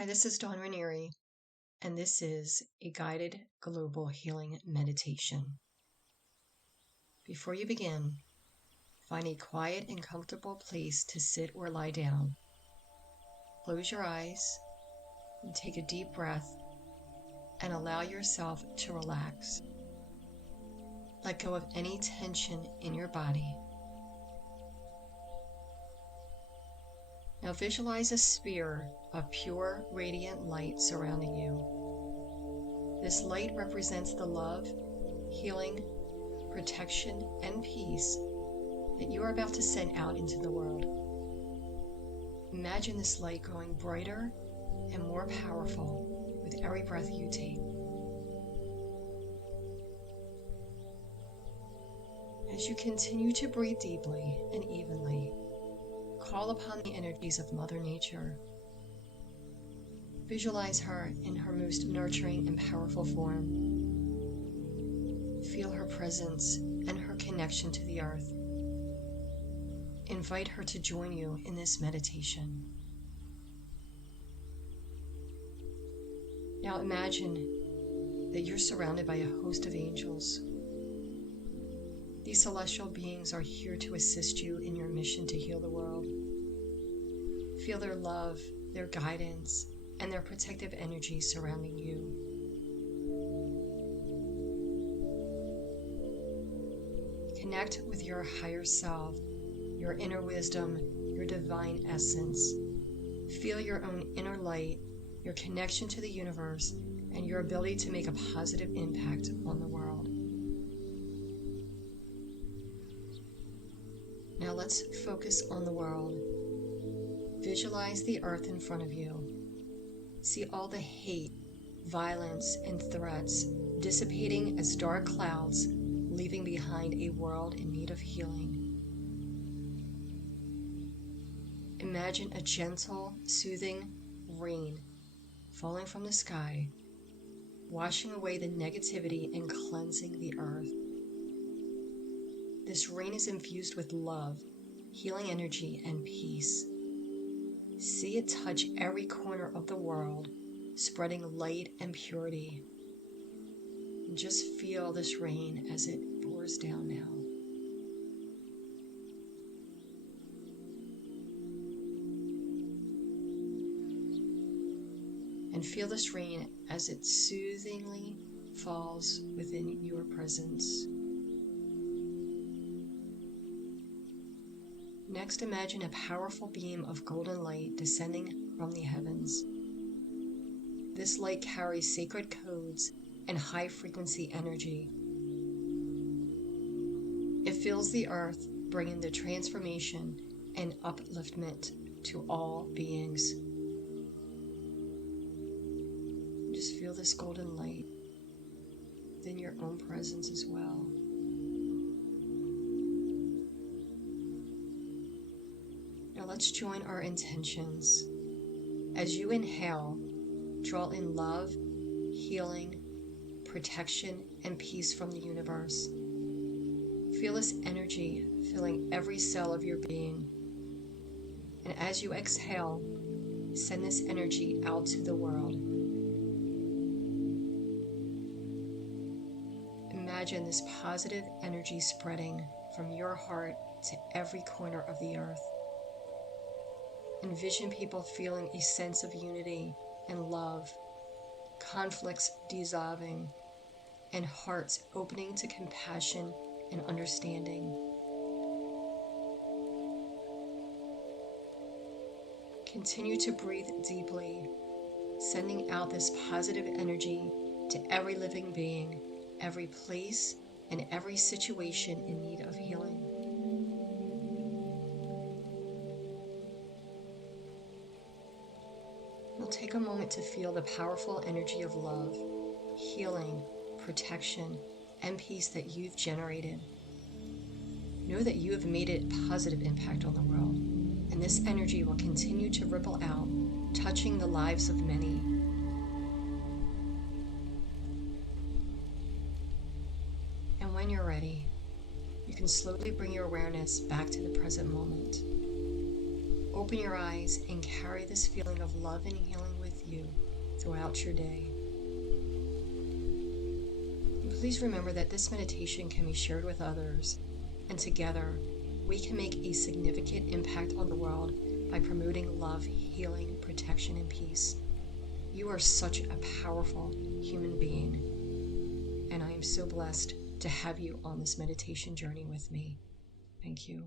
Hi, this is Dawn Ranieri, and this is a guided global healing meditation. Before you begin, find a quiet and comfortable place to sit or lie down. Close your eyes and take a deep breath and allow yourself to relax. Let go of any tension in your body. Now visualize a sphere of pure, radiant light surrounding you. This light represents the love, healing, protection, and peace that you are about to send out into the world. Imagine this light growing brighter and more powerful with every breath you take. As you continue to breathe deeply and evenly, call upon the energies of Mother Nature. Visualize her in her most nurturing and powerful form. Feel her presence and her connection to the earth. Invite her to join you in this meditation. Now imagine that you're surrounded by a host of angels. These celestial beings are here to assist you in your mission to heal the world. Feel their love, their guidance, and their protective energy surrounding you. Connect with your higher self, your inner wisdom, your divine essence. Feel your own inner light, your connection to the universe, and your ability to make a positive impact on the world. Now let's focus on the world. Visualize the earth in front of you. See all the hate, violence, and threats dissipating as dark clouds, leaving behind a world in need of healing. Imagine a gentle, soothing rain falling from the sky, washing away the negativity and cleansing the earth. This rain is infused with love, healing energy, and peace. See it touch every corner of the world, spreading light and purity. And just feel this rain as it pours down now. And feel this rain as it soothingly falls within your presence. Next, imagine a powerful beam of golden light descending from the heavens. This light carries sacred codes and high-frequency energy. It fills the earth, bringing the transformation and upliftment to all beings. Just feel this golden light within your own presence as well. Now let's join our intentions. As you inhale, draw in love, healing, protection, and peace from the universe. Feel this energy filling every cell of your being. And as you exhale, send this energy out to the world. Imagine this positive energy spreading from your heart to every corner of the earth. Envision people feeling a sense of unity and love, conflicts dissolving, and hearts opening to compassion and understanding. Continue to breathe deeply, sending out this positive energy to every living being, every place, and every situation in need of healing. We'll take a moment to feel the powerful energy of love, healing, protection, and peace that you've generated. Know that you have made a positive impact on the world, and this energy will continue to ripple out, touching the lives of many. And when you're ready, you can slowly bring your awareness back to the present moment. open your eyes and carry this feeling of love and healing with you throughout your day. And please remember that this meditation can be shared with others, and together we can make a significant impact on the world by promoting love, healing, protection, and peace. You are such a powerful human being, and I am so blessed to have you on this meditation journey with me. Thank you.